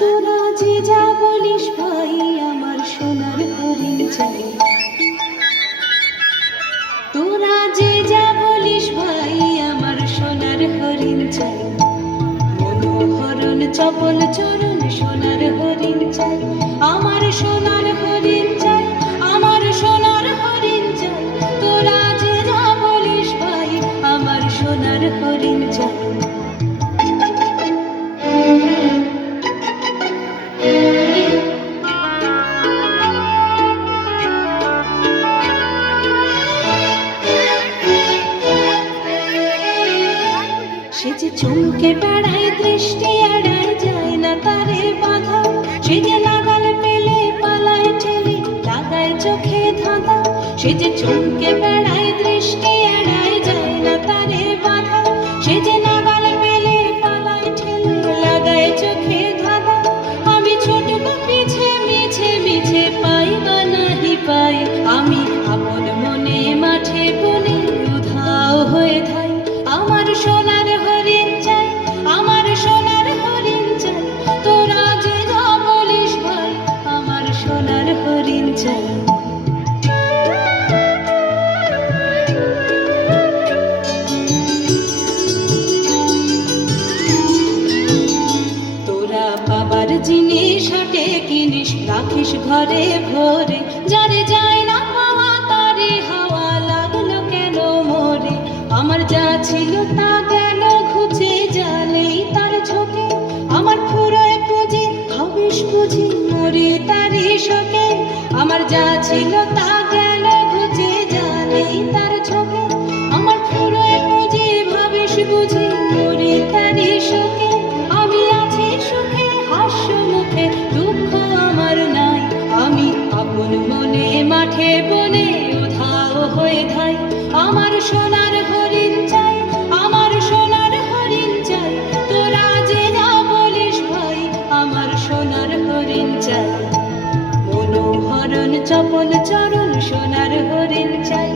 তোরা যে যা বলিস ভাই আমার সোনার হরিণ চাই, তোরা যে যা বলিস ভাই আমার সোনার হরিণ চাই, মনোহরণ চপল চরণ সোনার হরিণ চাই, আমার সোনার হরিণ চাই, আমার সোনার হরিণ চাই, তোরা যে যা বলিস ভাই আমার সোনার হরিণ চাই। সে যে চমকে বেড়ায় দৃষ্টি এড়ায় যায় না তারে বাধা, সে যে নাগাল পেলে পালায় ঠেলে লাগায় চোখে ধাঁধা, সে যে চমকে বেড়ায় দৃষ্টি এড়ায় যায় না তারে বাধা, সে যে নাগাল পেলে পালায় ঠেলে লাগায় চোখে ধাঁধা। আমি ছোটবো পিছে মিছে মিছে পাই বা নাহি পাই, আমি আপন মনে মাঠে বনে উধাও হয়ে থাই, আমার সোনার হরিণ চাই, আমার সোনার হরিণ চাই, তোরা যে যা বলিস ভাই আমার সোনার হরিণ চাই। তোরা বাবার জিনিস হাটে কিনিস রাখিস ঘরে ভরে, যারে যায় না পাওয়া তারে হাওয়া লাগলো কেন মোরে, আমার যা ছিল তা গেল ঘুচে জালেই তার ঝোঁকে, আমার ফুরোয় পুঁজি হবিস বুঝি মরি তারই শোকে, আমার যা ছিল তা গেল ঘুচে জালেই তার ঝোঁকে, আমার ফুরোয় পুঁজি ভাবিস বুঝি মরি তারই শোকে, আমি আছি সুখে হাস্য মুখে দুঃখ আমার নাই, আমি আপন মনে মাঠে বনে উধাও হয়ে ধাই, আমার সোনার হরিণ চাই, আমার সোনার হরিণ চাই, তোরা যে যা বলিস ভাই আমার সোনার হরিণ চাই, মনোহরণ চপল চরণ সোনার হরিণ চাই।